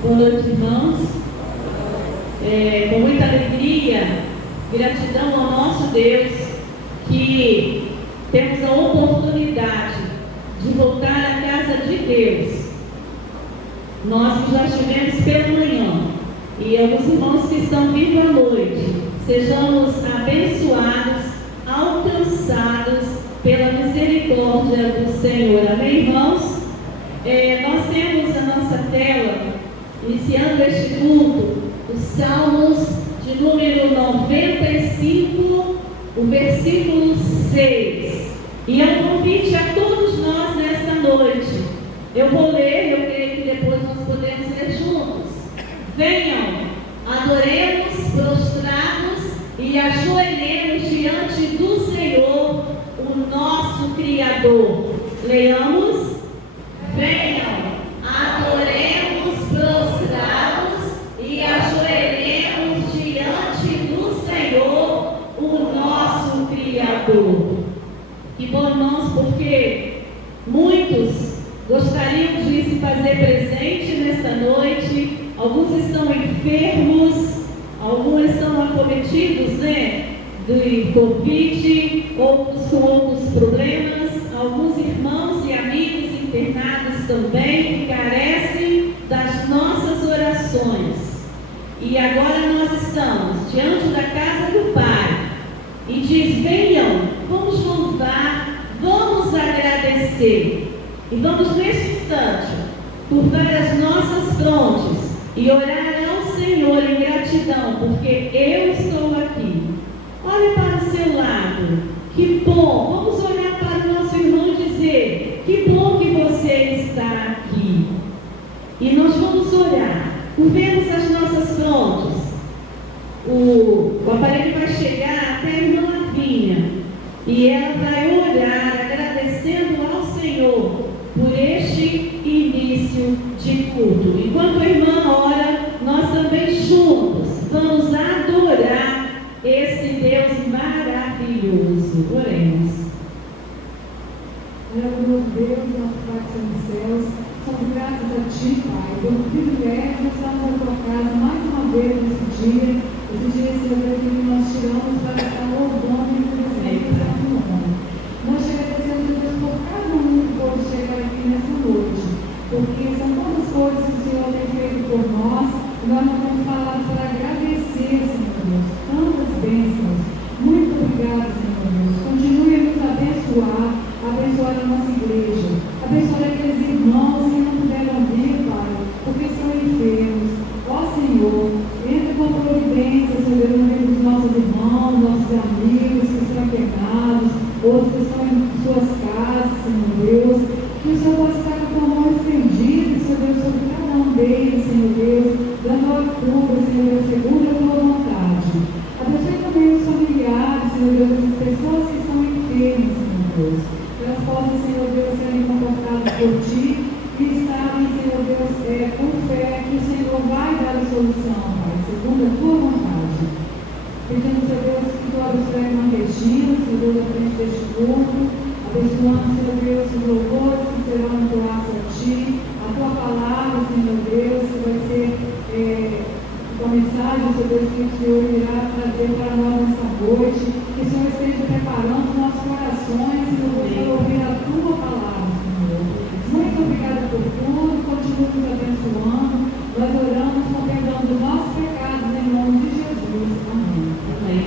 Boa noite, irmãos. Com muita alegria, gratidão ao nosso Deus, que temos a oportunidade de voltar à casa de Deus. Nós que já estivemos pela manhã e alguns irmãos que estão vindo à noite, sejamos abençoados, alcançados pela misericórdia do Senhor. Amém, irmãos? Nós temos a nossa tela, iniciando este culto, os Salmos de número 95, o versículo 6. E é um convite a todos nós nesta noite. Eu vou ler, eu creio que depois nós podemos ler juntos. Venham, adoremos prostrados e ajoelhemos diante do Senhor, o nosso Criador. Leiamos. Venham, adoremos prostrados e ajoelhemos diante do Senhor, o nosso Criador. Que bom, irmãos, porque muitos gostariam de se fazer presente nesta noite. Alguns estão enfermos, alguns estão acometidos, do Covid, outros com outros problemas, alguns irmãos e amigos internados também, que carecem das nossas orações. E agora nós estamos diante da casa do Pai e diz: venham, vamos louvar, vamos agradecer. E vamos neste instante curvar as nossas frontes e orar ao Senhor em gratidão, porque eu estou aqui. Olhe para o seu lado, que bom. Vamos olhar para o nosso irmão e dizer: que bom que você está aqui. E nós vamos orar, curvemos as nossas frontes aparelho vai chegar até a irmã Lavínia e ela vai orar agradecendo ao Senhor por este início de culto. Enquanto a irmã ora, nós também juntos vamos adorar esse Deus maravilhoso. Oremos. Maravilhoso Deus, nosso Pai que está nos céus, somos gratos a Ti, Pai, pelo privilégio de estarmos na Tua casa mais uma vez nesse dia, Senhor Deus, que nós tiramos para dar o nome e glorificar o nome. Nós te agradecemos, Deus, por cada um que pode chegar aqui nessa noite, porque são tantas coisas que o Senhor tem feito por nós, e nós não vamos falar para agradecer, Senhor Deus, tantas bênçãos. Muito obrigado, Senhor Deus. Continue a nos abençoar a nossa igreja, abençoar aqueles irmãos que não puderam vir, Pai, porque são enfermos. Ó Senhor, entra com providência, Senhor Deus, no meio dos nossos irmãos, nossos amigos que estão internados, outros que estão em suas casas, Senhor Deus, que o Senhor possa estar com a mão estendida, Senhor Deus, sobre cada um deles, Senhor Deus, dando a cura, Senhor Deus, segundo a tua vontade. Abençoe também os familiares, Senhor Deus, as pessoas que estão enfermas, Senhor Deus. Elas possam, Senhor Deus, serem confortadas por Ti e estarem, Senhor Deus, com fé que o Senhor vai dar a solução, Pai, segundo a Tua vontade. Pedimos, Senhor Deus, que Tu abençoe uma Regina, Senhor Deus, à frente deste culto, abençoando, Senhor Deus, os louvores que serão entoados a Ti, a Tua palavra, Senhor Deus, que vai ser a mensagem, Senhor Deus, que o Senhor irá trazer para nós nesta noite, que o Senhor esteja preparando os nossos corações, Senhor Deus, para ouvir a Tua palavra, Senhor. Muito obrigada por tudo, continue nos abençoando, nós oramos com perdão dos nossos pecados, em nome de Jesus. Amém. Amém.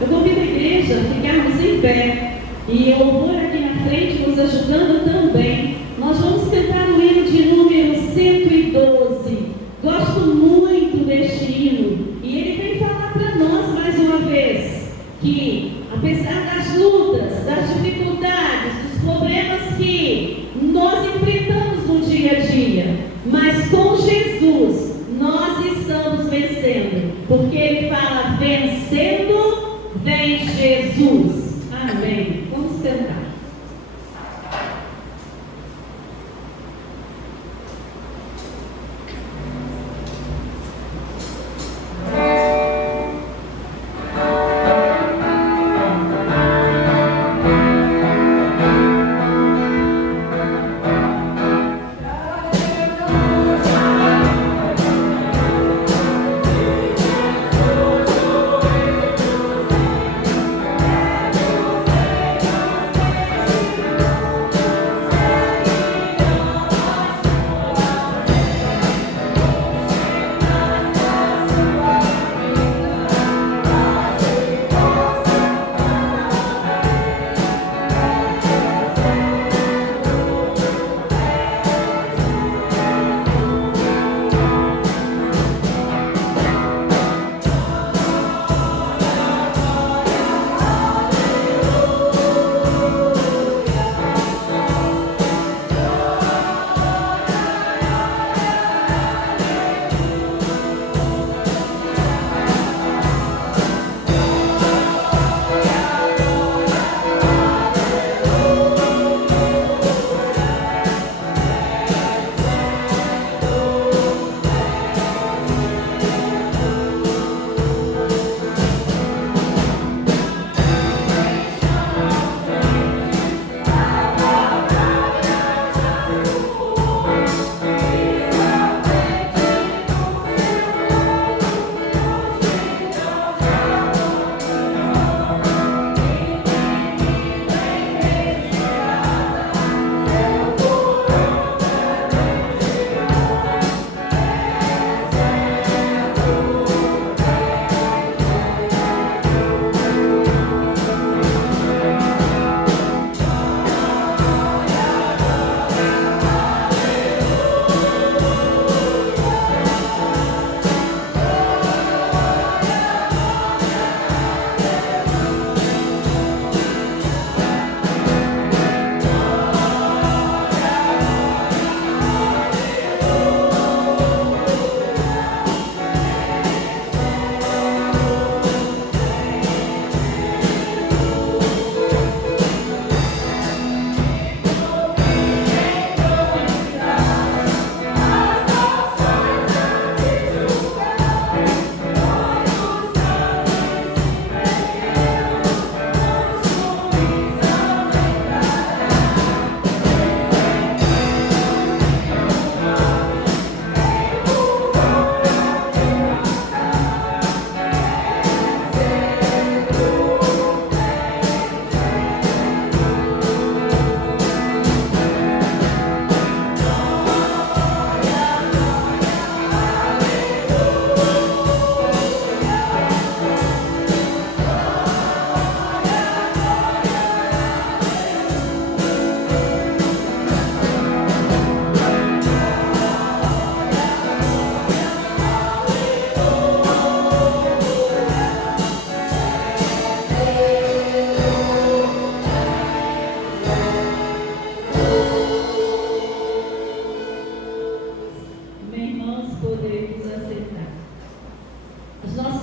Eu convido a igreja a ficarmos em pé e o louvor aqui na frente nos ajudando também. Nós vamos cantar o hino de número 112. Gosto muito deste hino e ele vem falar para nós mais uma vez que, apesar das lutas, das dificuldades, dos problemas que nós enfrentamos no dia a dia, mas com Jesus nós estamos vencendo, porque ele fala: vencendo, vem Jesus. Amém. Vamos cantar. Jesus,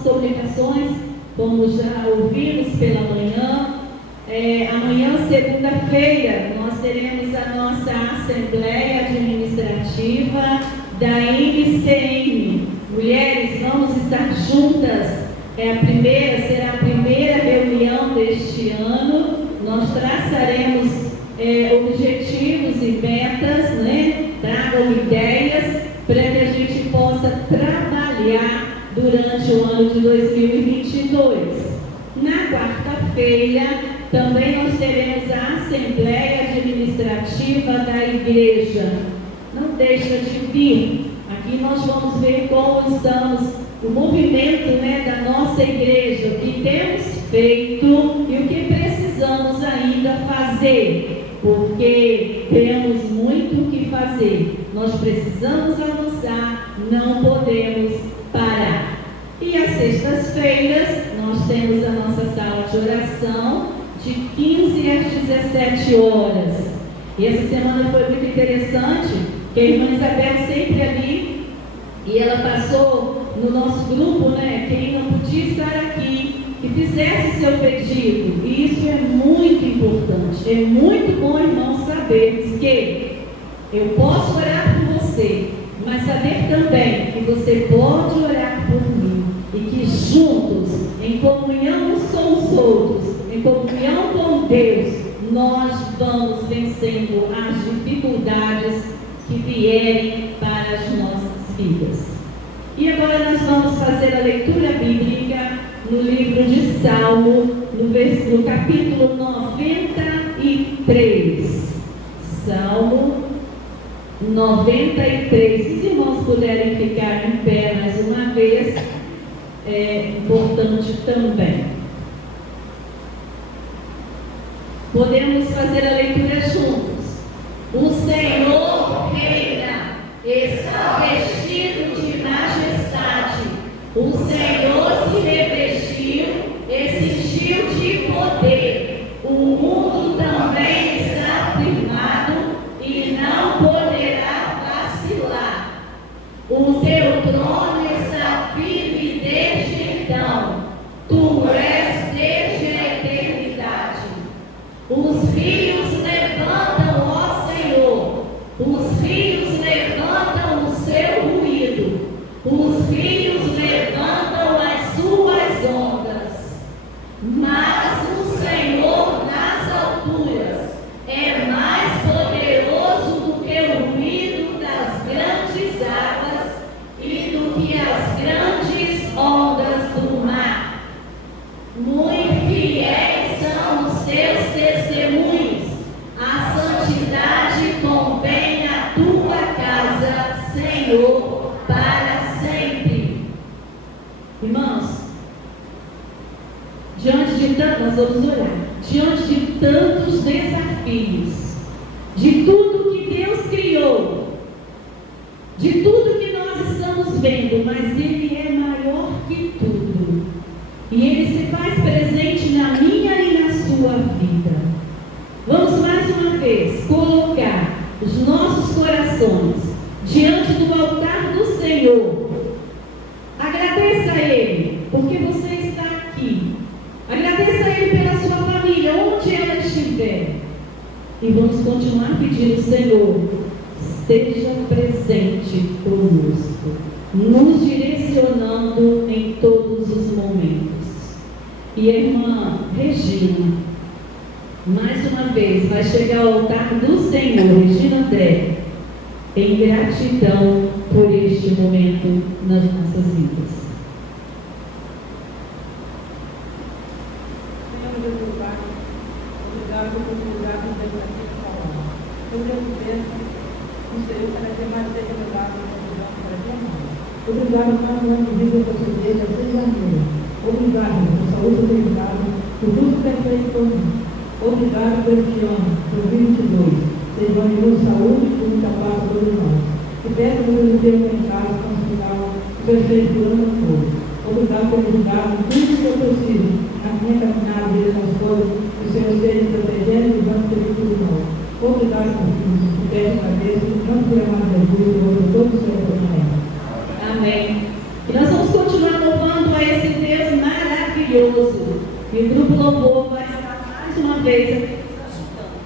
comunicações, como já ouvimos pela manhã. Amanhã, segunda-feira, nós teremos a nossa Assembleia Administrativa da MCM. Mulheres, vamos estar juntas. Será a primeira reunião deste ano. Nós traçaremos objetivos e metas, né? Tragam ideias para que a gente possa trabalhar durante o ano de 2022. Na quarta-feira, também nós teremos a Assembleia Administrativa da Igreja. Não deixa de vir. Aqui nós vamos ver como estamos, o movimento, né, da nossa igreja, o que temos feito e o que precisamos ainda fazer, porque temos muito o que fazer. Nós precisamos avançar, não podemos parar. E às sextas-feiras nós temos a nossa sala de oração de 15 às 17 horas. E essa semana foi muito interessante, que a irmã Isabel sempre ali, e ela passou no nosso grupo, né, quem não podia estar aqui, que fizesse seu pedido. E isso é muito importante. É muito bom, irmãos, sabermos que eu posso orar por você, mas saber também que você pode orar por mim. E que juntos, em comunhão uns com os outros, em comunhão com Deus, nós vamos vencendo as dificuldades que vierem para as nossas vidas. E agora nós vamos fazer a leitura bíblica no livro de Salmo, no capítulo 93. Salmo 93. Se os irmãos puderem ficar em pé mais uma vez, é importante também. Podemos fazer a leitura juntos. O Senhor reina, está vestido de majestade. O Senhor se revestiu e cingiu de poder. O mundo também está firmado e não poderá vacilar. O teu trono está firme desde então. Tu és desde a eternidade. Os rios levantam, ó Senhor. Os rios levantam o seu ruído. Os rios levantam as suas ondas. Mas o Senhor nas alturas é mais poderoso do que o ruído das grandes águas e do que as grandes ondas do mar. Muito fiéis são os teus testemunhos. A santidade convém à tua casa, Senhor, para sempre. Irmãos, nós vamos orar. Diante de tantos desafios, de tudo que Deus criou, de tudo que nós estamos vendo, mas Ele é maior que tudo. E Ele se faz presente na minha e na sua vida. Vamos mais uma vez colocar os nossos corações diante do altar do Senhor. Agradeça a Ele, porque você está aqui. Agradeça a Ele pela sua família, onde ela estiver. E vamos continuar pedindo, Senhor, esteja presente conosco, nos direcionando em todos os momentos. E a irmã Regina, mais uma vez, vai chegar ao altar do Senhor, Regina André, em gratidão por este momento nas nossas vidas. Senhor Jesus Pai, obrigado por oportunidade de estar aqui falando. Eu represento o Senhor para ter mais dignidade e oportunidade para ter mais. Obrigado mais um ano de vida para você desde a 6 de janeiro. Obrigado por saúde e obrigado por tudo que é feito por mim. Obrigado por este ano, por 2022. Seja um ano de saúde e muita paz para todos nós. E peço que Deus esteja em casa, no hospital, perfeito por ano todo. Obrigado por ajudar em tudo que eu preciso, na minha caminhada, nas coisas, que o Senhor esteja me protegendo e dando tudo nós. Obrigado por tudo. E peço a Deus que não tenha mais Jesus, e hoje todo o Senhor por nós. Amém. E nós vamos continuar louvando a esse Deus maravilhoso. E o grupo Louvor vai estar mais uma vez aqui nos ajudando.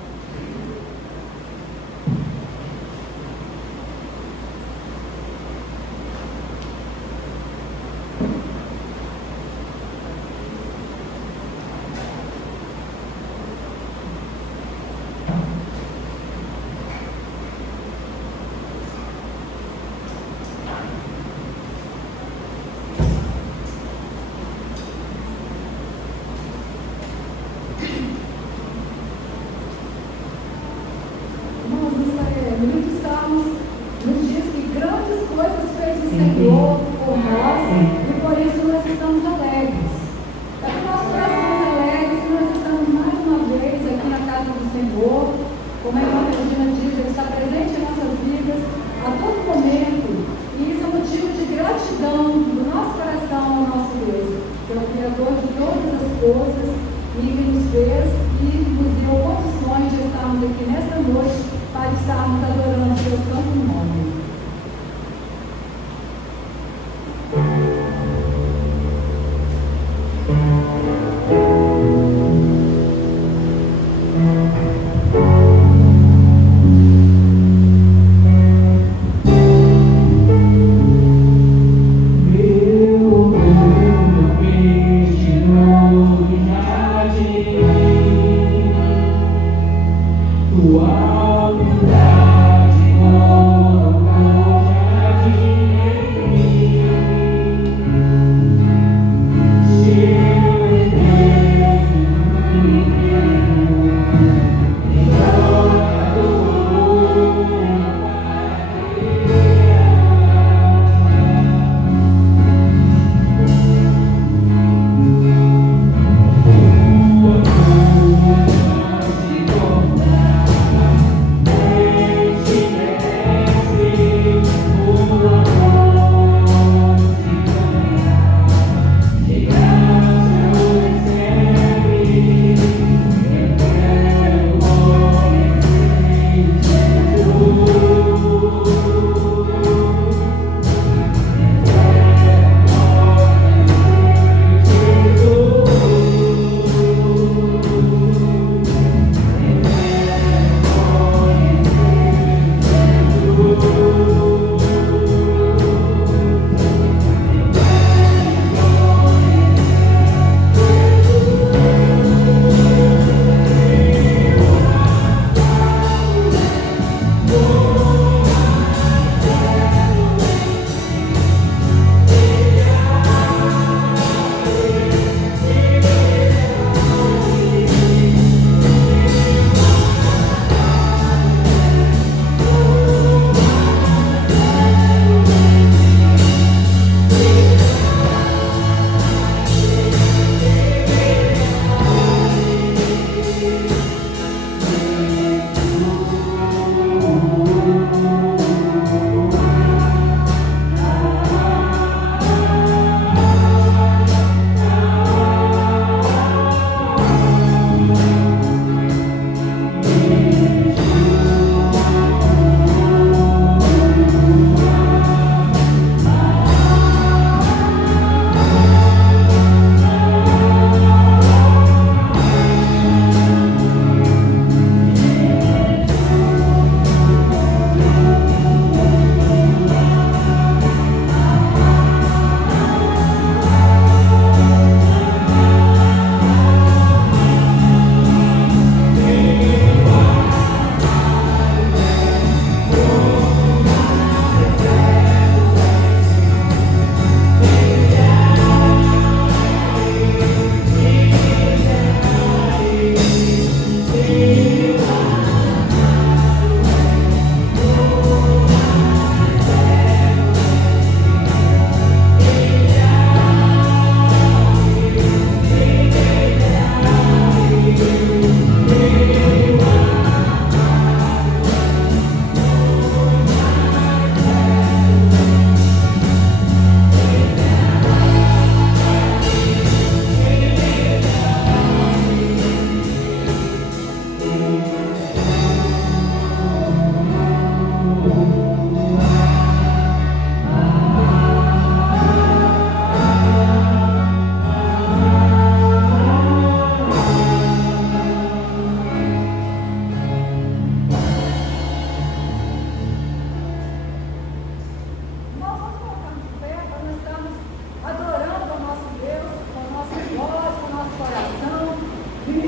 Muitos estamos nos dias que grandes coisas fez o Senhor por nós e por isso nós estamos alegres. Para que nós estamos alegres, nós estamos mais uma vez aqui na casa do Senhor. Como a irmã Regina diz, Ele está presente em nossas vidas a todo momento. E isso é motivo de gratidão do nosso coração ao nosso Deus, que é o Criador de todas as coisas e que nos fez e nos deu condições de estarmos aqui nesta noite para estarmos adorando o seu santo nome.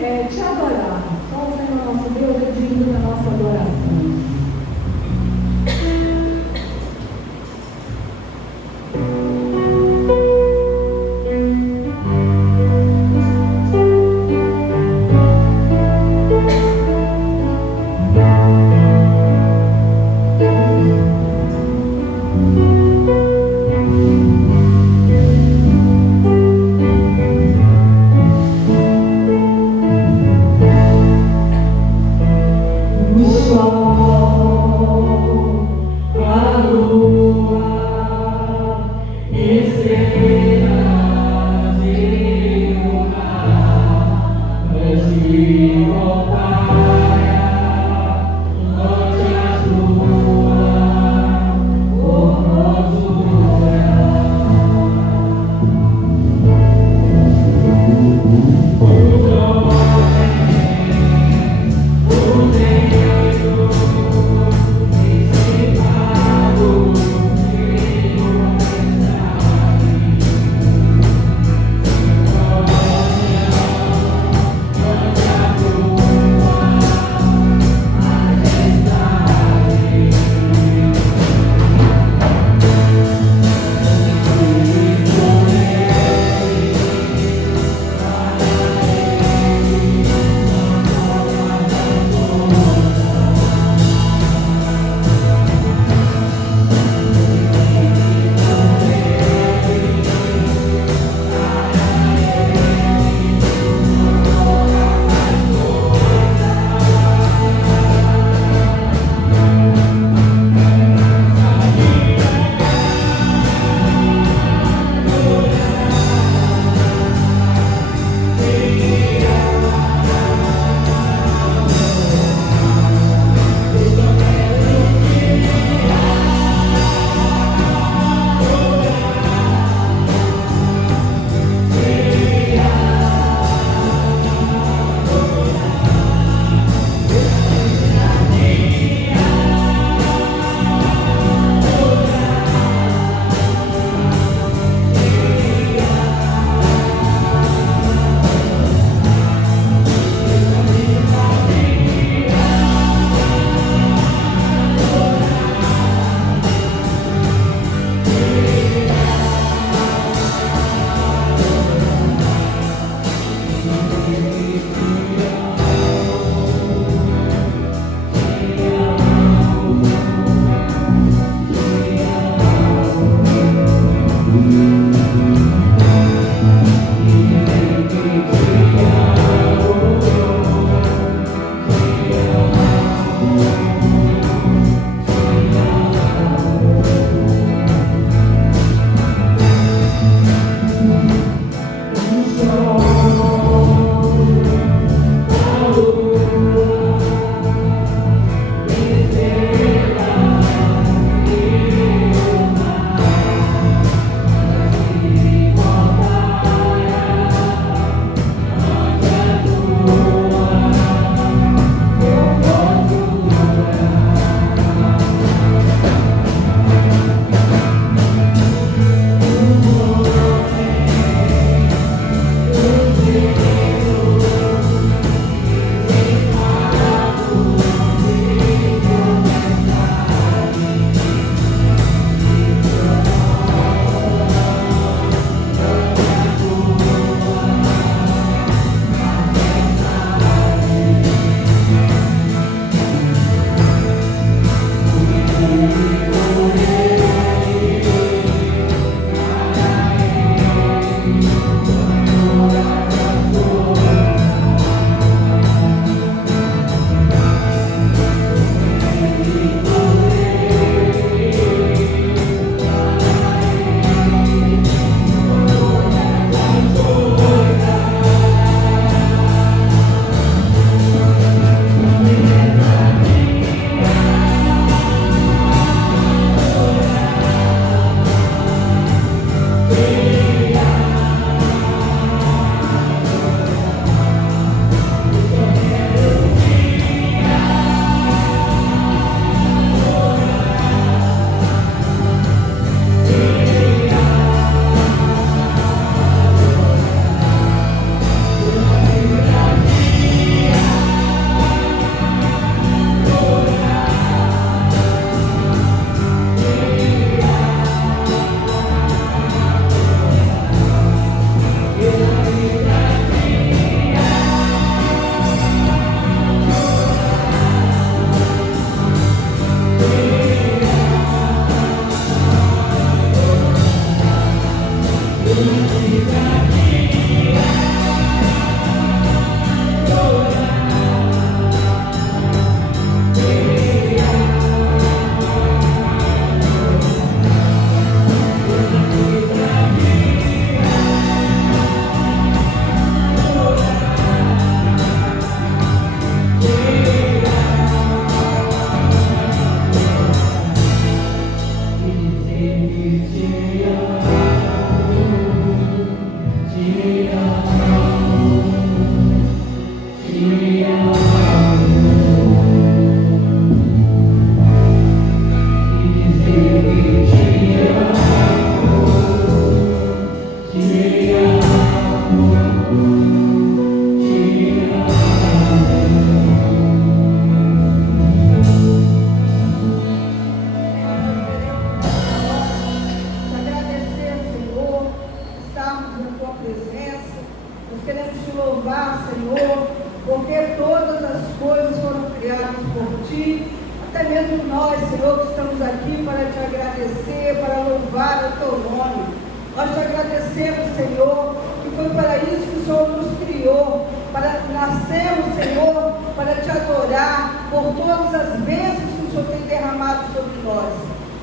te adorar. Só o Senhor nosso Deus é digno da nossa adoração. queremos te louvar, Senhor, porque todas as coisas foram criadas por ti, até mesmo nós, Senhor, que estamos aqui para te agradecer, para louvar o teu nome. Nós te agradecemos, Senhor, que foi para isso que o Senhor nos criou, para nascermos, Senhor, para te adorar por todas as bênçãos que o Senhor tem derramado sobre nós.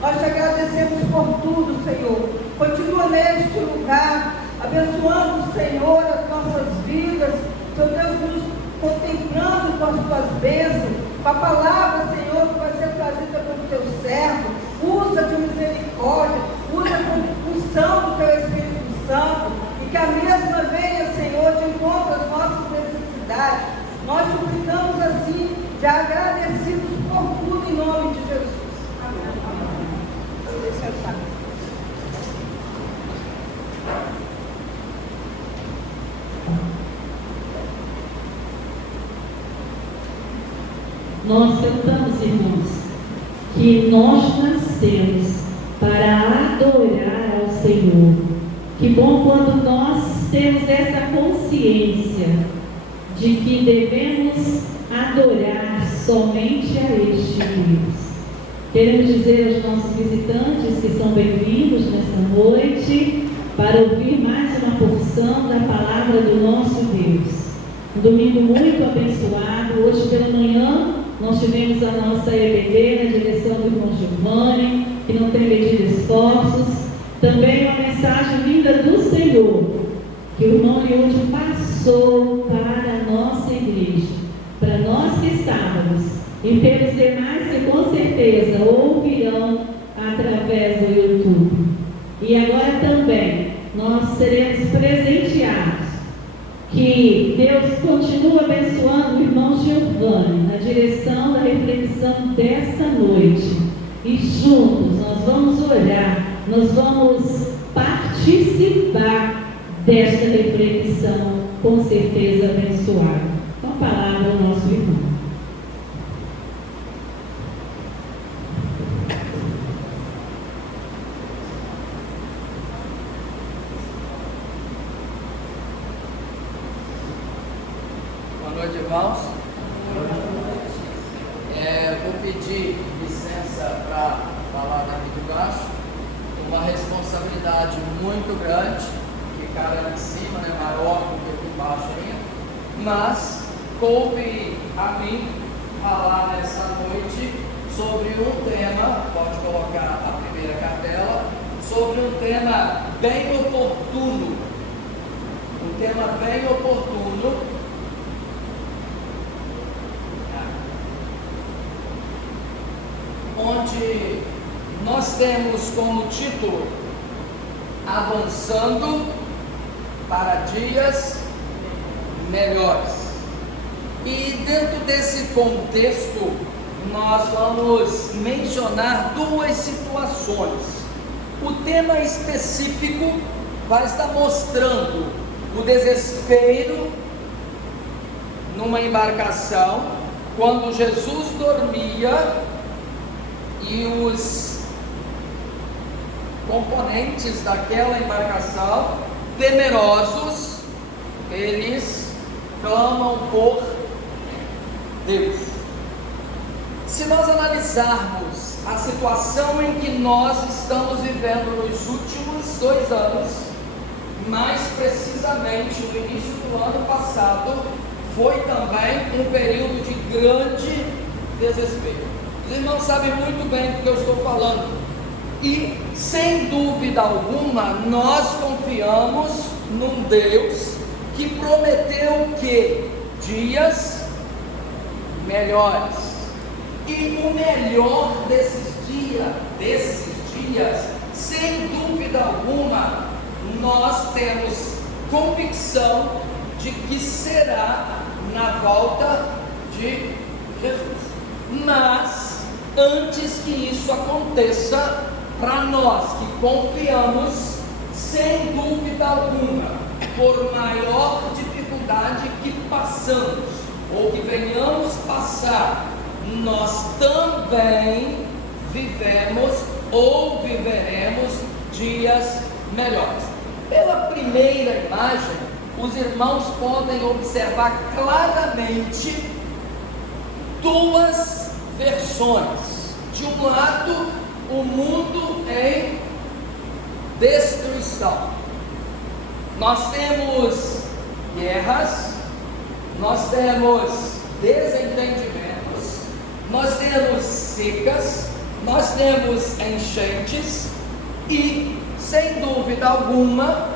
Nós te agradecemos por tudo, Senhor. Continua neste lugar, abençoando, Senhor, as nossas vidas, Senhor Deus, nos contemplando com as tuas bênçãos, com a palavra, Senhor, que vai ser trazida pelo teu servo. Usa de misericórdia, usa com unção do teu Espírito Santo, e que a mesma venha, Senhor, de encontro às nossas necessidades. Nós suplicamos assim, já agradecidos por tudo, em nome de Jesus. Amém. Deixa eu estar. Nós cantamos, irmãos, que nós nascemos para adorar ao Senhor. Que bom quando nós temos essa consciência de que devemos adorar somente a este Deus. Queremos dizer aos nossos visitantes que são bem-vindos nesta noite para ouvir mais uma porção da palavra do nosso Deus. Um domingo muito abençoado. Hoje pela manhã nós tivemos a nossa EBD na direção do irmão Giovanni, que não tem medido esforços. Também uma mensagem vinda do Senhor, que o irmão Liúdio passou para a nossa igreja, para nós que estávamos, e pelos demais que com certeza ouvirão através do YouTube. E agora também nós seremos presenteados, que Deus continua abençoando o irmão Giovanni na direção da reflexão desta noite. E juntos nós vamos orar, nós vamos participar desta reflexão, com certeza abençoada. Com a palavra ao nosso irmão. Boa noite, irmãos. Vou pedir licença para falar daqui de baixo. Uma responsabilidade muito grande, que cara lá em cima, né, maior do que aqui embaixo ainda, mas coube a mim falar nessa noite sobre um tema, pode colocar a primeira cartela, sobre um tema bem oportuno, onde nós temos como título Avançando para Dias Melhores. E dentro desse contexto nós vamos mencionar duas situações. O tema específico vai estar mostrando o desespero numa embarcação quando Jesus dormia e os componentes daquela embarcação, temerosos, eles clamam por Deus. Se nós analisarmos a situação em que nós estamos vivendo nos últimos 2 anos, mais precisamente no início do ano passado, foi também um período de grande desespero. Os irmãos sabem muito bem do que eu estou falando. E, sem dúvida alguma, nós confiamos num Deus que prometeu o quê? Dias melhores. E o melhor desses dias, sem dúvida alguma, nós temos convicção de que será na volta de Jesus. Mas, antes que isso aconteça, para nós que confiamos, sem dúvida alguma, por maior dificuldade que passamos, ou que venhamos passar, nós também vivemos ou viveremos dias melhores. Pela primeira imagem, os irmãos podem observar claramente duas versões. De um lado, o mundo em destruição. Nós temos guerras, nós temos desentendimentos, nós temos secas, nós temos enchentes e, sem dúvida alguma,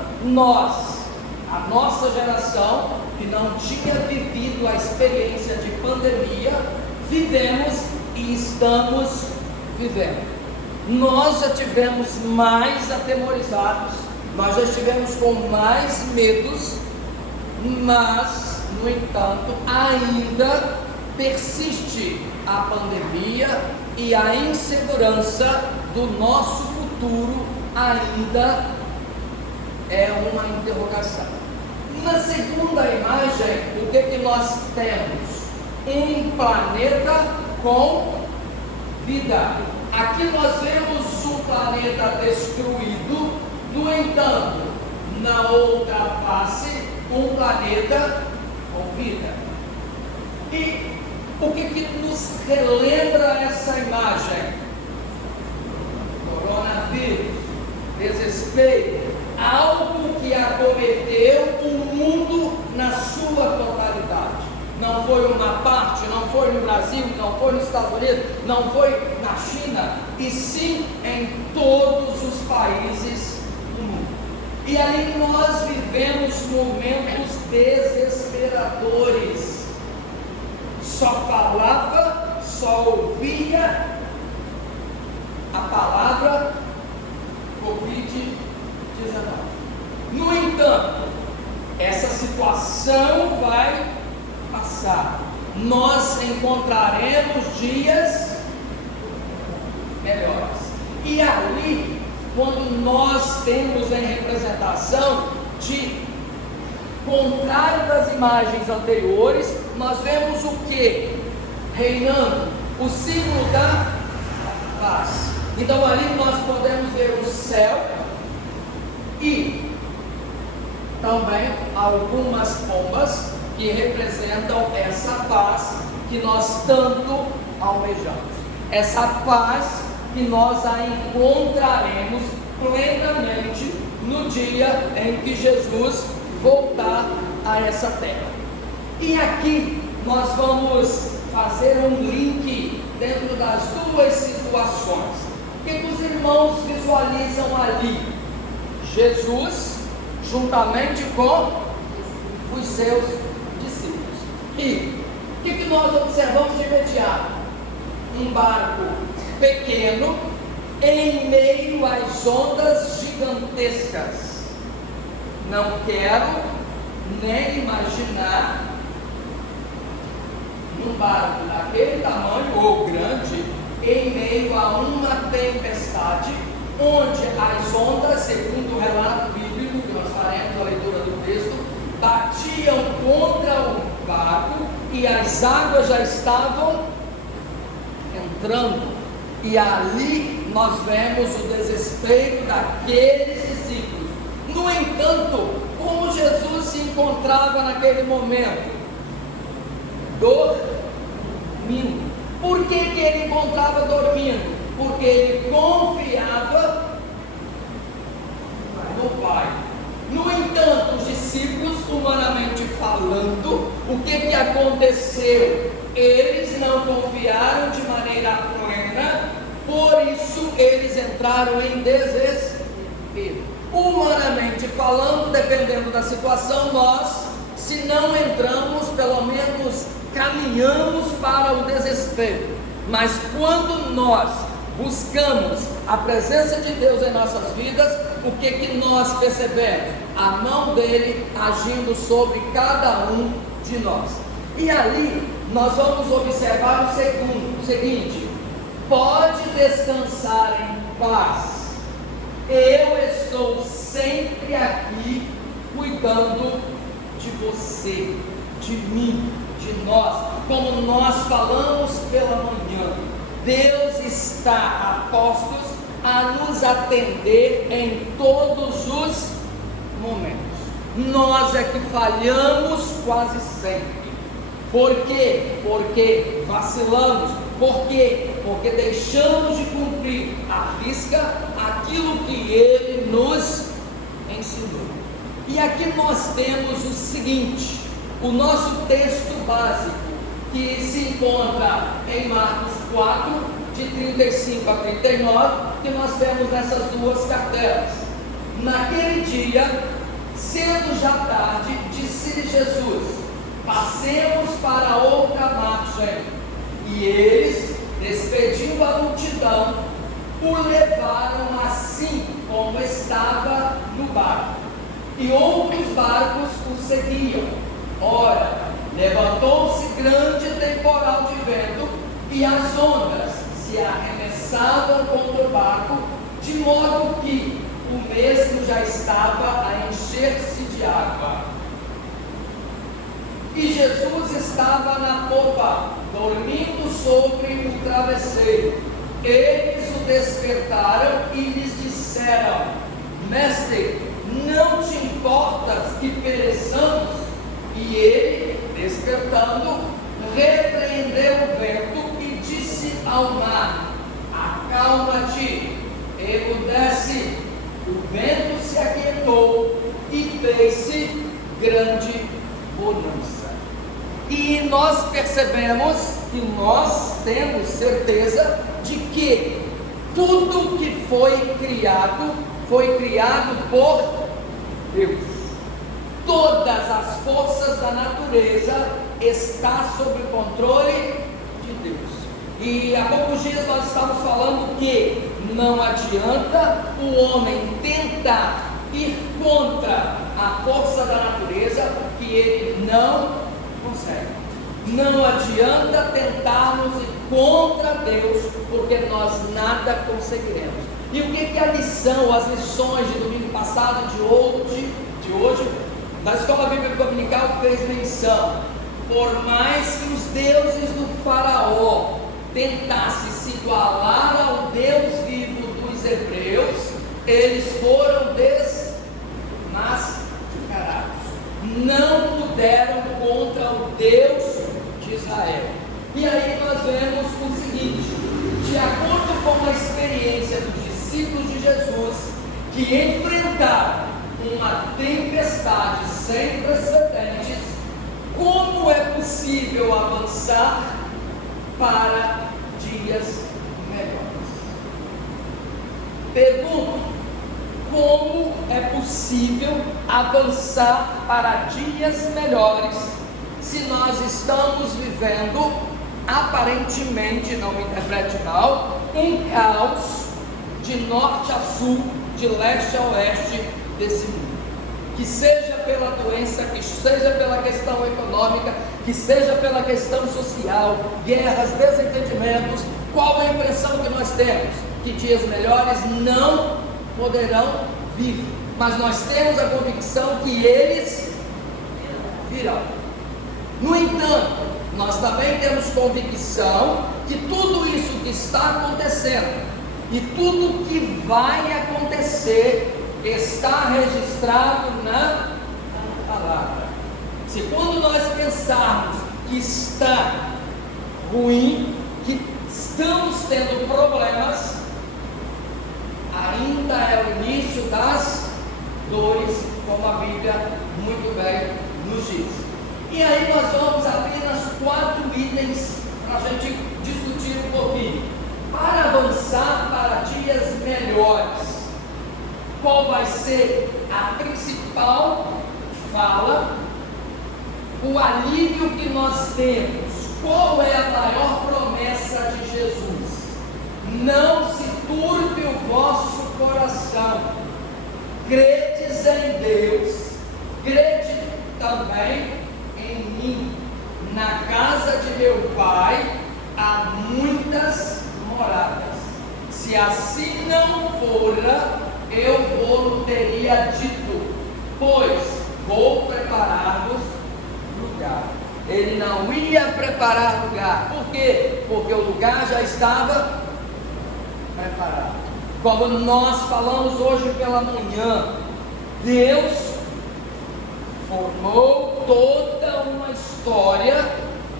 a nossa geração, que não tinha vivido a experiência de pandemia, vivemos e estamos vivendo. Nós já tivemos mais atemorizados, nós já estivemos com mais medos, mas, no entanto, ainda persiste a pandemia e a insegurança do nosso futuro ainda é uma interrogação. Na segunda imagem, o que nós temos? Um planeta com vida. Aqui nós vemos um planeta destruído, no entanto, na outra face, um planeta com vida. E o que nos relembra essa imagem? Coronavírus, desespero, algo que acometeu o mundo na sua totalidade. Não foi uma parte, não foi no Brasil, não foi nos Estados Unidos, não foi na China, e sim em todos os países do mundo. E ali nós vivemos momentos desesperadores. Só falava, só ouvia a palavra Covid-19. No entanto, essa situação vai passar. Nós encontraremos dias melhores. E ali, quando nós temos em representação de contrário das imagens anteriores, nós vemos o que? Reinando, o símbolo da paz. Então ali nós podemos ver o céu e também algumas pombas que representam essa paz que nós tanto almejamos. Essa paz que nós a encontraremos plenamente no dia em que Jesus voltar a essa terra. E aqui nós vamos fazer um link dentro das duas situações. O que os irmãos visualizam ali? Jesus juntamente com os seus discípulos. E o que nós observamos de imediato? Um barco pequeno em meio às ondas gigantescas. Não quero nem imaginar um barco daquele tamanho ou grande em meio a uma tempestade, onde as ondas, segundo o relato bíblico que nós faremos a leitura do texto, batiam contra o barco e as águas já estavam entrando. E ali nós vemos o desespero daqueles discípulos. No entanto, como Jesus se encontrava naquele momento? Dormindo. Por que ele encontrava dormindo? Porque ele confiava no Pai. No entanto, os discípulos, humanamente falando, o que aconteceu? Eles não confiaram de maneira plena, por isso eles entraram em desespero. Humanamente falando, dependendo da situação, nós, se não entramos, pelo menos caminhamos para o desespero. Mas quando nós buscamos a presença de Deus em nossas vidas, o que nós percebemos? A mão dele agindo sobre cada um de nós. E ali nós vamos observar o seguinte: pode descansar em paz, eu estou sempre aqui cuidando de você, de mim, de nós. Como nós falamos pela manhã, Deus está a postos a nos atender em todos os momentos. nós é que falhamos quase sempre. Por quê? Porque vacilamos. Por quê? Porque deixamos de cumprir à risca aquilo que Ele nos ensinou. E aqui nós temos o seguinte: o nosso texto básico, que se encontra em Marcos 4, de 35 a 39, que nós temos nessas duas cartelas. Naquele dia, sendo já tarde, disse-lhe Jesus: passemos para outra margem. E eles, despedindo a multidão, o levaram assim como estava no barco. E outros barcos o seguiam. Ora, levantou-se grande temporal de vento, e as ondas se arremessavam contra o barco, de modo que o mesmo já estava a encher-se de água. E Jesus estava na popa, dormindo sobre o travesseiro. Eles o despertaram e lhes disseram: Mestre, não te importas que pereçamos? E ele, despertando, repreendeu o vento e disse ao mar: acalma-te, emudece. O vento se aquietou e fez-se grande bonança. E nós percebemos que nós temos certeza de que tudo que foi criado por Deus. Todas as forças da natureza estão sob o controle de Deus. E há poucos dias nós estávamos falando que não adianta o homem tentar ir contra a força da natureza, porque ele não consegue. Não adianta tentarmos ir contra Deus, porque nós nada conseguiremos. E o que é a lição, as lições de domingo passado, de hoje, na escola bíblica dominical fez menção: por mais que os deuses do faraó tentassem se igualar ao Deus vivo dos hebreus, eles foram desmascarados, não puderam contra o Deus de Israel. E aí nós vemos o seguinte: de acordo com a experiência dos discípulos de Jesus, que enfrentaram uma tempestade sem precedentes, como é possível avançar para dias melhores? Pergunto: como é possível avançar para dias melhores se nós estamos vivendo, aparentemente, não me interprete mal, um caos de norte a sul, de leste a oeste desse mundo? Que seja pela doença, que seja pela questão econômica, que seja pela questão social, guerras, desentendimentos, qual é a impressão que nós temos? Que dias melhores não poderão vir, mas nós temos a convicção que eles virão. No entanto, nós também temos convicção que tudo isso que está acontecendo e tudo que vai acontecer está registrado na palavra. Se quando nós pensarmos que está ruim, que estamos tendo problemas, ainda é o início das dores, como a Bíblia muito bem nos diz. E aí nós vamos apenas 4 itens para a gente discutir um pouquinho, para avançar para dias melhores. Qual vai ser a principal fala, o alívio que nós temos? Qual é a maior promessa de Jesus? Não se turbe o vosso coração, credes em Deus, crede também em mim. Na casa de meu Pai há muitas moradas. Se assim não fora, eu vou teria dito, pois vou preparar-vos lugar. Ele não ia preparar lugar. Por quê? Porque o lugar já estava preparado. Como nós falamos hoje pela manhã, Deus formou toda uma história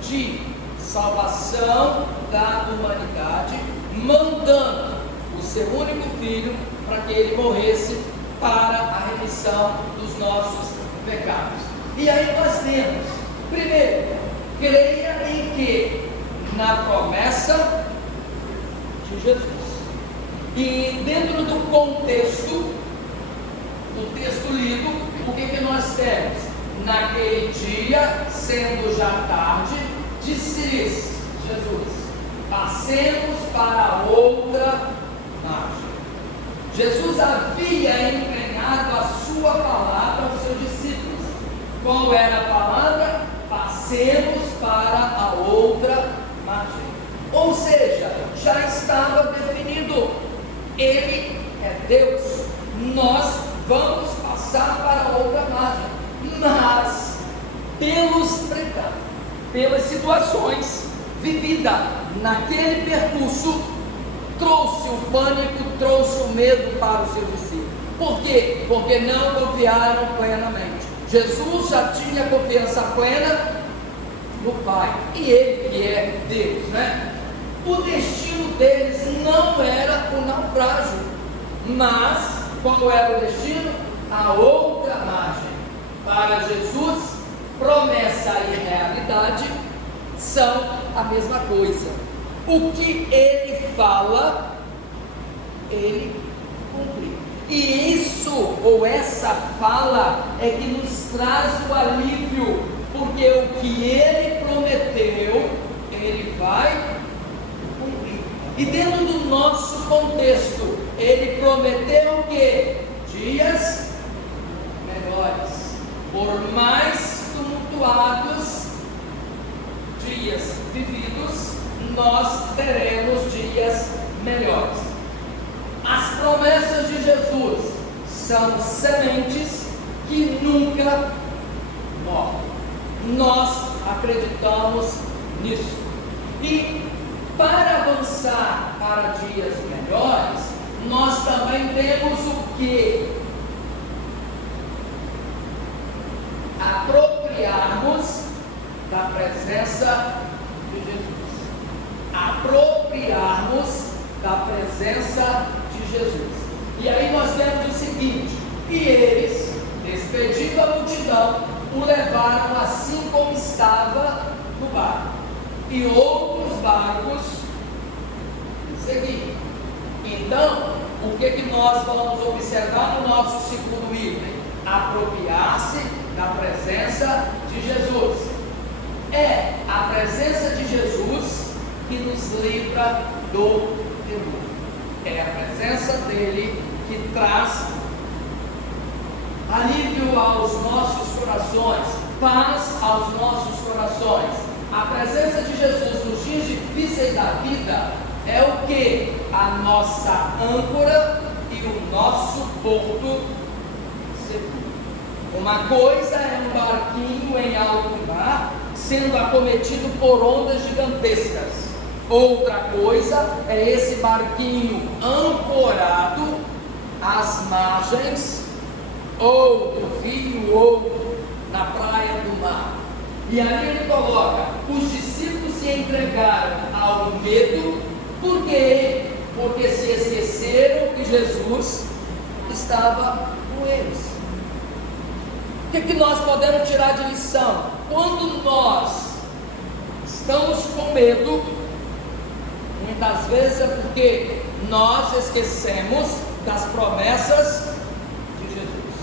de salvação da humanidade, mandando o seu único filho para que ele morresse para a remissão dos nossos pecados. E aí nós temos, primeiro, creia em que? Na promessa de Jesus. E dentro do contexto do texto lido, o que nós temos? Naquele dia, sendo já tarde, disse-lhes Jesus: passemos para outra margem. Jesus havia empenhado a sua palavra aos seus discípulos. Qual era a palavra? Passemos para a outra margem. Ou seja, já estava definido, Ele é Deus, nós vamos passar para outra margem, mas pelas situações vividas naquele percurso, trouxe o pânico, trouxe o medo para os seus discípulos. Por quê? Porque não confiaram plenamente. Jesus já tinha confiança plena no Pai, e Ele que é Deus, né? O destino deles não era o naufrágio, mas qual era o destino? A outra margem. Para Jesus, promessa e realidade são a mesma coisa. O que Ele fala, Ele cumpre. E isso, ou essa fala, é que nos traz o alívio, porque o que Ele prometeu, Ele vai cumprir. E dentro do nosso contexto, Ele prometeu que dias melhores, por mais tumultuados dias vividos, nós teremos dias melhores. As promessas de Jesus são sementes que nunca morrem. Nós acreditamos nisso. E para avançar para dias melhores, nós também temos o que? Apropriarmos da presença de Jesus. Apropriarmos da presença de Jesus. E aí nós temos o seguinte: e eles, despedindo a multidão, o levaram assim como estava no barco, e outros barcos seguiram. Então, o que nós vamos observar no nosso segundo item? Apropriar-se da presença de Jesus. É a presença de Jesus que nos livra do temor. É a presença dele que traz alívio aos nossos corações, paz aos nossos corações. A presença de Jesus nos dias difíceis da vida é o que? A nossa âncora e o nosso porto seguro. Uma coisa é um barquinho em alto mar sendo acometido por ondas gigantescas. Outra coisa é esse barquinho ancorado às margens, ou do rio, ou na praia do mar. E ali ele coloca: os discípulos se entregaram ao medo. Por quê? Porque se esqueceram que Jesus estava com eles. O que nós podemos tirar de lição? Quando nós estamos com medo, muitas vezes é porque nós esquecemos das promessas de Jesus.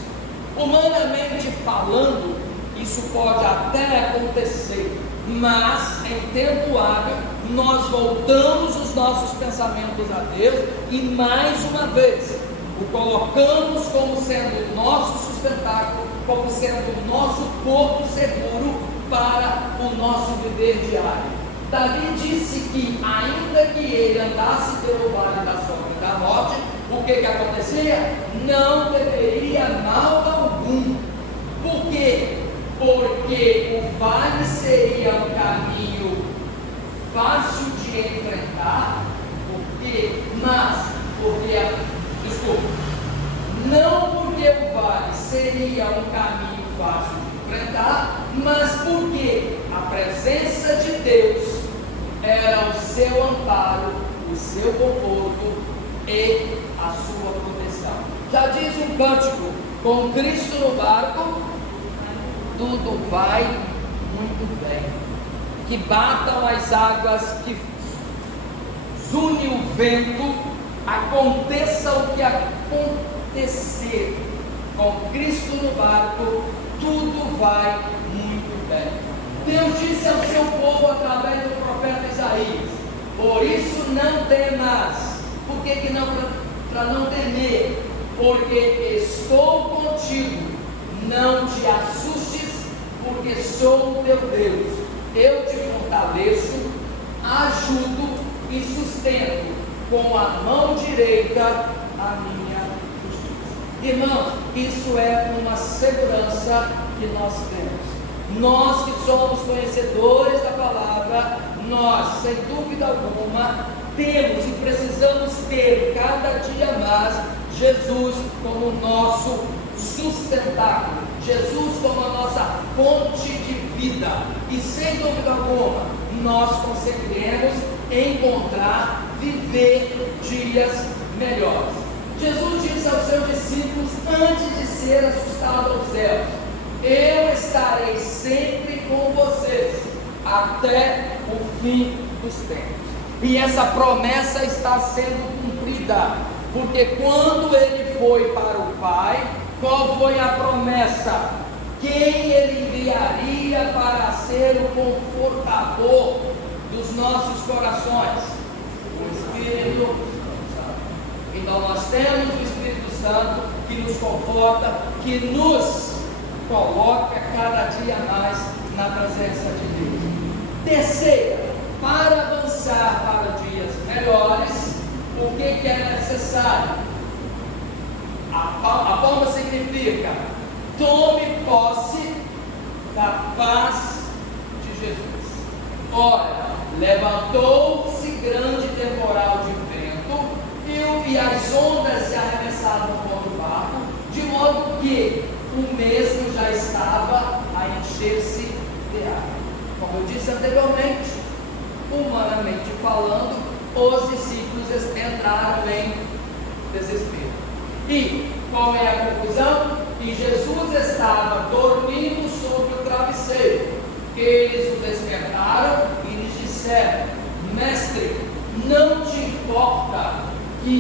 Humanamente falando, isso pode até acontecer, mas em tempo hábil nós voltamos os nossos pensamentos a Deus e mais uma vez o colocamos como sendo o nosso sustentáculo, como sendo o nosso porto seguro para o nosso viver diário. Davi disse que ainda que ele andasse pelo vale da sombra e da morte, o que acontecia? Não temeria mal algum. Por quê? Porque o vale seria um caminho fácil de enfrentar, não porque o vale seria um caminho fácil de enfrentar, mas porque a presença de Deus era o seu amparo, o seu conforto e a sua proteção. Já diz um cântico: com Cristo no barco, tudo vai muito bem. Que batam as águas, que zune o vento, aconteça o que acontecer, com Cristo no barco, tudo vai muito bem. Deus disse ao seu povo através do profeta Isaías: por isso não temas. Por que não? Para não temer, porque estou contigo. Não te assustes, porque sou o teu Deus. Eu te fortaleço, ajudo e sustento com a mão direita a minha justiça. Irmãos, isso é uma segurança que nós temos. Nós que somos conhecedores da palavra, nós, sem dúvida alguma, temos e precisamos ter cada dia mais Jesus como nosso sustentáculo, Jesus como a nossa fonte de vida, e sem dúvida alguma nós conseguiremos encontrar, viver dias melhores. Jesus disse aos seus discípulos antes de ser assustado aos céus: eu estarei sempre com vocês até o fim dos tempos. E essa promessa está sendo cumprida, porque quando ele foi para o Pai, qual foi a promessa? Quem ele enviaria para ser o confortador dos nossos corações? O Espírito Santo. Então nós temos o Espírito Santo que nos conforta, que nos coloca cada dia mais na presença de Deus. Terceira, para avançar para dias melhores, o que é necessário? A palma significa: tome posse da paz de Jesus. Ora, levantou-se grande temporal de vento, e as ondas se arremessavam contra o barco, de modo que o mesmo já estava a encher-se de água. Como eu disse anteriormente, humanamente falando, os discípulos entraram em desespero. E qual é a conclusão? Que Jesus estava dormindo sobre o travesseiro. Eles o despertaram e lhes disseram: mestre, não te importa que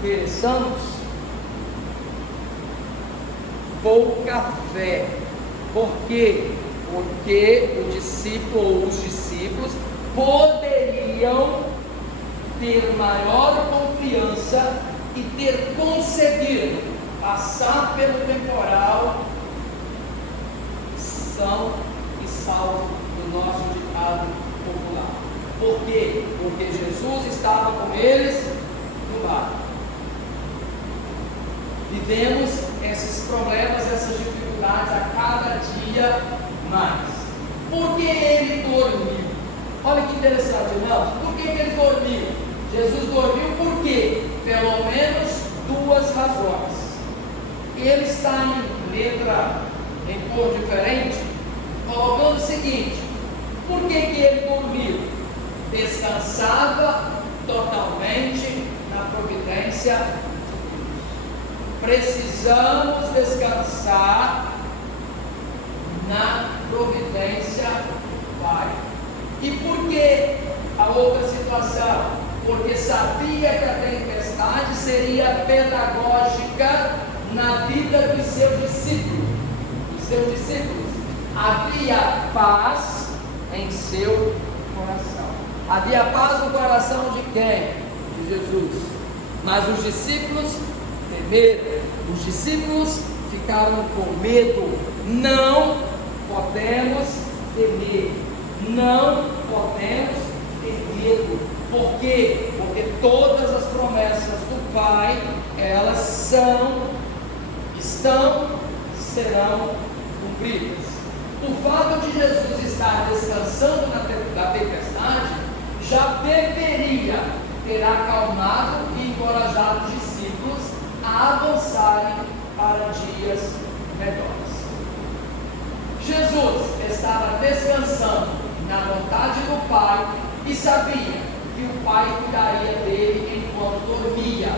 pereçamos? Pouca fé. Por quê? Porque o discípulo ou os discípulos poderiam ter maior confiança e ter conseguido passar pelo temporal são e salvo do nosso ditado popular. Por quê? Porque Jesus estava com eles no barco. Vivemos esses problemas, essas dificuldades a cada dia mais. Por que ele dormiu? Olha que interessante, irmãos. Por que ele dormiu? Jesus dormiu por quê? Pelo menos duas razões. Ele está em letra, em cor diferente, colocando o seguinte: por que ele dormiu? Descansava totalmente na providência de Deus. Precisamos descansar na providência do Pai. E por que a outra situação? Porque sabia que a tempestade seria pedagógica na vida dos seus discípulos. Havia paz em seu coração. Havia paz no coração de quem? De Jesus. Mas os discípulos temeram. Os discípulos ficaram com medo. Não podemos temer. Não podemos ter medo. Por quê? Porque todas as promessas do Pai, elas serão cumpridas. O fato de Jesus estar descansando na tempestade já deveria ter acalmado e encorajado os discípulos a avançarem para dias melhores. Jesus estava descansando na vontade do Pai e sabia que o Pai cuidaria dele enquanto dormia.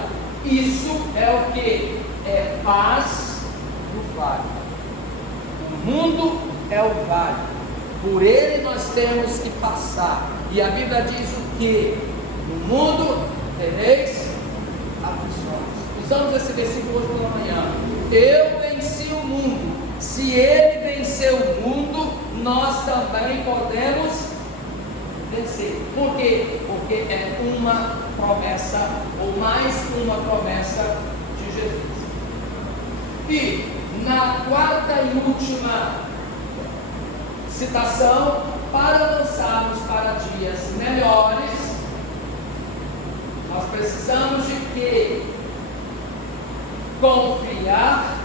Isso é o que? É paz no vale. O mundo é o vale, por ele nós temos que passar. E a Bíblia diz o que? No mundo tereis aflições. Usamos esse versículo hoje pela manhã. Eu venci o mundo. Se ele venceu o mundo, nós também podemos vencer. Por quê? Porque é uma promessa, ou mais uma promessa de Jesus. E na quarta e última citação, para avançarmos para dias melhores, nós precisamos de quê? Confiar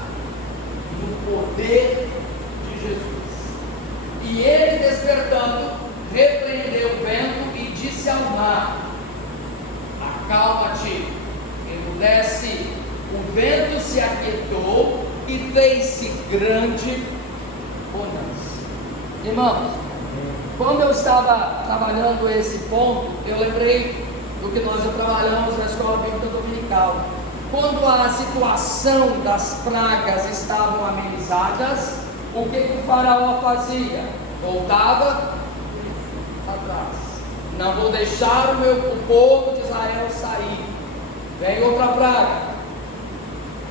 no poder de Jesus. E ele, despertando, repreendeu o vento e disse ao mar: acalma-te, emudece. O vento se aquietou e fez-se grande bonança. Irmãos, quando eu estava trabalhando esse ponto, eu lembrei do que nós já trabalhamos na escola bíblica dominical. Quando a situação das pragas estavam amenizadas, o que o faraó fazia? Voltava atrás. Não vou deixar o povo de Israel sair. Vem outra praga.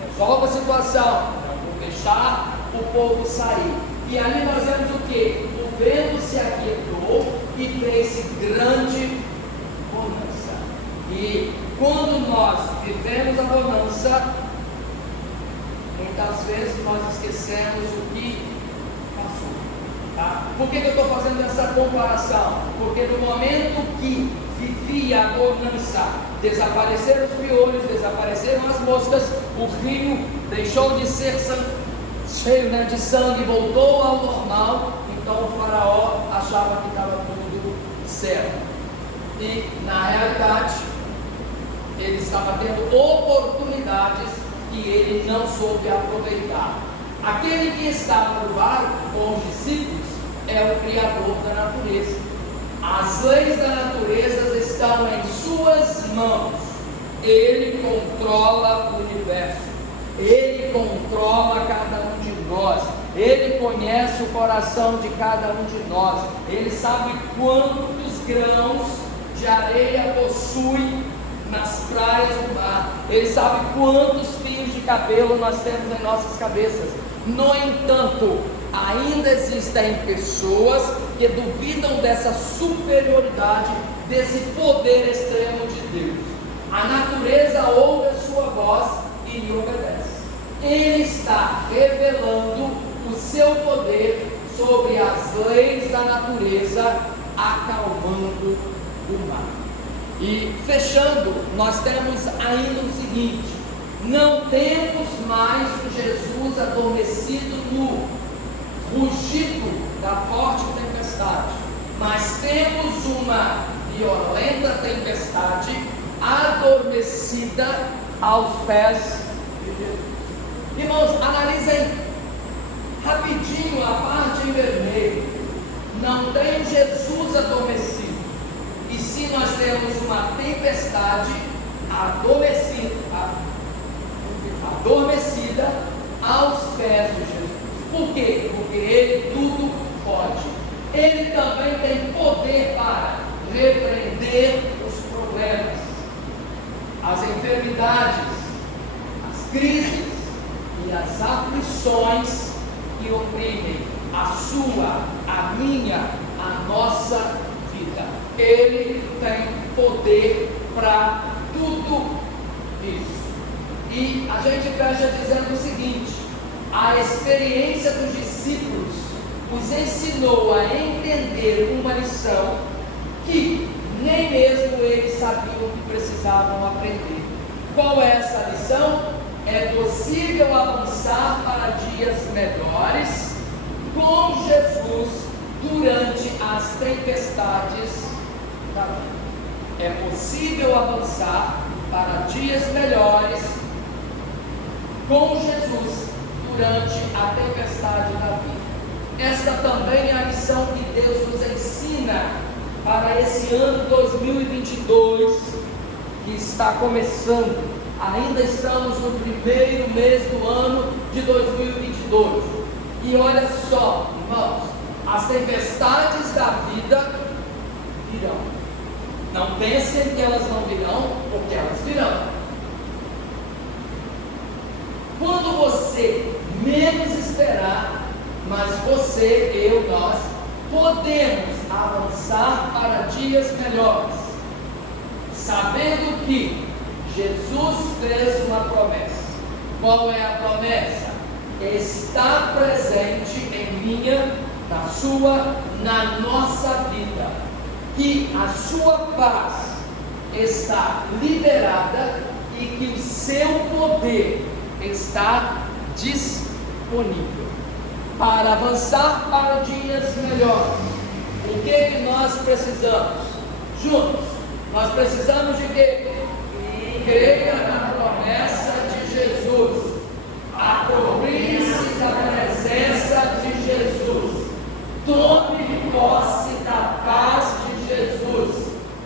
Resolve a situação. Não vou deixar o povo sair. E ali nós vemos o que? O vento se aquietou e fez grande bonança. E quando nós vivemos a bonança, muitas vezes nós esquecemos o que passou. Tá? Por que eu estou fazendo essa comparação? Porque no momento que vivia a bonança, desapareceram os piolhos, desapareceram as moscas, o rio deixou de ser cheio de sangue, voltou ao normal. Então o faraó achava que estava tudo certo. E na realidade, ele estava tendo oportunidades que ele não soube aproveitar. Aquele que estava no barco com os discípulos é o Criador da natureza. As leis da natureza estão em suas mãos. Ele controla o universo. Ele controla cada um de nós. Ele conhece o coração de cada um de nós. Ele sabe quantos grãos de areia possui nas praias do mar. Ele sabe quantos fios de cabelo nós temos em nossas cabeças. No entanto, ainda existem pessoas que duvidam dessa superioridade, desse poder extremo de Deus. A natureza ouve a sua voz e lhe obedece. Ele está revelando o seu poder sobre as leis da natureza, acalmando o mar. E fechando, nós temos ainda o seguinte: não temos mais o Jesus adormecido no rugido da forte tempestade, mas temos uma violenta tempestade adormecida aos pés de Jesus. Irmãos, analisem rapidinho a parte em vermelho. Não tem Jesus adormecido, e se nós temos uma tempestade adormecida aos pés de Jesus. Por quê? Porque Ele tudo pode. Ele também tem poder para repreender os problemas, as enfermidades, as crises e as aflições que oprimem a sua, a minha, a nossa vida. Ele tem poder para tudo isso. E a gente fecha dizendo o seguinte: a experiência dos discípulos os ensinou a entender uma lição que nem mesmo eles sabiam que precisavam aprender. Qual é essa lição? É possível avançar para dias melhores com Jesus durante as tempestades da vida. É possível avançar para dias melhores com Jesus durante a tempestade da vida. esta também é a lição que Deus nos ensina para esse ano 2022 que está começando. Ainda estamos no primeiro mês do ano de 2022. E olha só, irmãos, as tempestades da vida virão. Não pensem que elas não virão, porque elas virão. Quando você menos esperar, mas você, eu, nós, podemos avançar para dias melhores, sabendo que Jesus fez uma promessa. Qual é a promessa? Está presente em minha, na sua, na nossa vida, que a sua paz está liberada e que o seu poder está disponível para avançar para dias melhores. O que nós precisamos? Juntos, nós precisamos de quê? Creia na promessa de Jesus, aproprie-se da presença de Jesus, tome posse da paz de Jesus,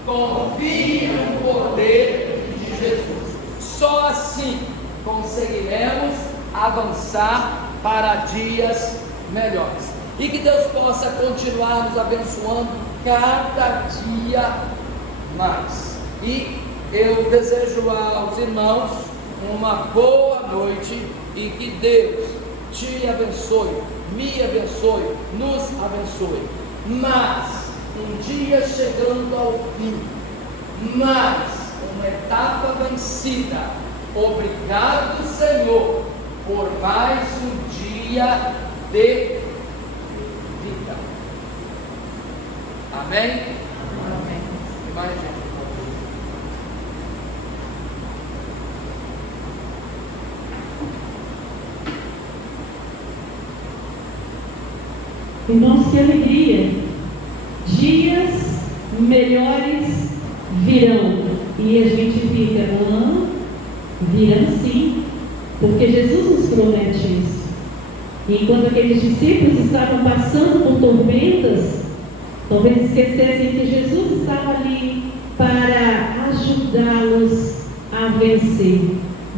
confie no poder de Jesus. Só assim conseguiremos avançar para dias melhores. E que Deus possa continuar nos abençoando cada dia mais. E eu desejo aos irmãos uma boa noite e que Deus te abençoe, me abençoe, nos abençoe. Mas um dia chegando ao fim, mas uma etapa vencida. Obrigado, Senhor, por mais um dia de vida. Amém? Amém. E mais, gente. Irmãos, que alegria! Dias melhores virão. E a gente fica, virão sim, porque Jesus nos promete isso. E enquanto aqueles discípulos estavam passando por tormentas, talvez esquecessem que Jesus estava ali para ajudá-los a vencer.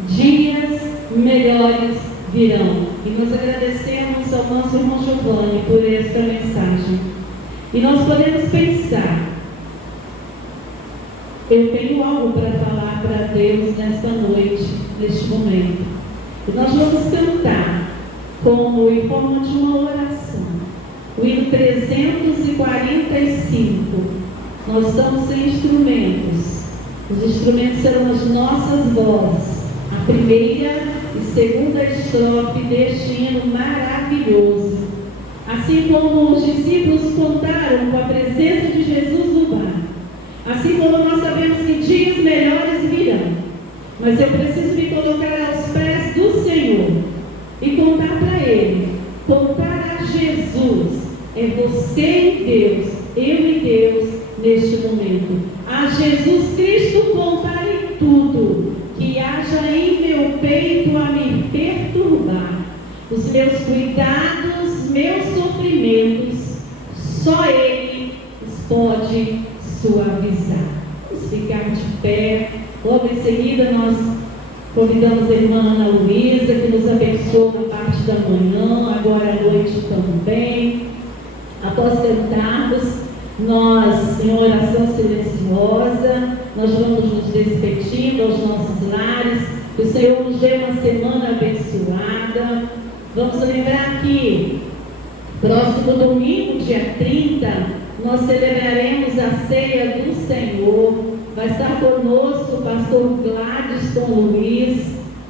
Dias melhores virão. E nós agradecemos ao nosso irmão Giovanni por esta mensagem. E nós podemos pensar, eu tenho algo para falar para Deus nesta noite, neste momento. E nós vamos cantar como em forma de uma oração. O hino 345. Nós estamos sem instrumentos. Os instrumentos serão as nossas vozes. A primeira e segunda estrofe deste hino maravilhoso. Assim como os discípulos contaram com a presença de Jesus no bar. Assim como nós sabemos que dias melhores virão. Mas eu preciso me colocar aos pés do Senhor e contar para Ele, contar a Jesus. É você e Deus, eu e Deus neste momento. A Jesus Cristo contar em tudo que haja em meu peito a me perturbar. Os meus cuidados, meus sofrimentos, só Ele pode suavizar. Vamos ficar de pé. Logo em seguida nós convidamos a irmã Ana Luísa, que nos abençoa na parte da manhã, agora à noite também. Após cantarmos, nós, em oração silenciosa, nós vamos nos despedindo aos nossos lares. Que o Senhor nos dê uma semana abençoada. Vamos lembrar que próximo domingo, dia 30, nós celebraremos a ceia do Senhor. Vai estar conosco o pastor Gladson Luiz,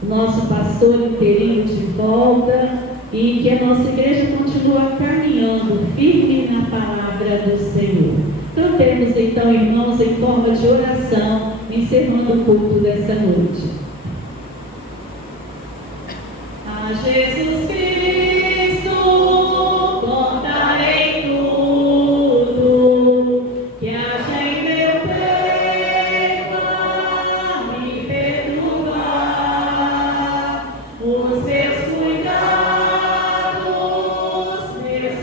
nosso pastor interino de volta, e que a nossa igreja continua caminhando firme na palavra do Senhor. Cantemos então, irmãos, em forma de oração, encerrando o culto desta noite. A Jesus Cristo contarei tudo que haja em meu peito a me perturbar. Os teus cuidados, meus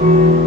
Amém.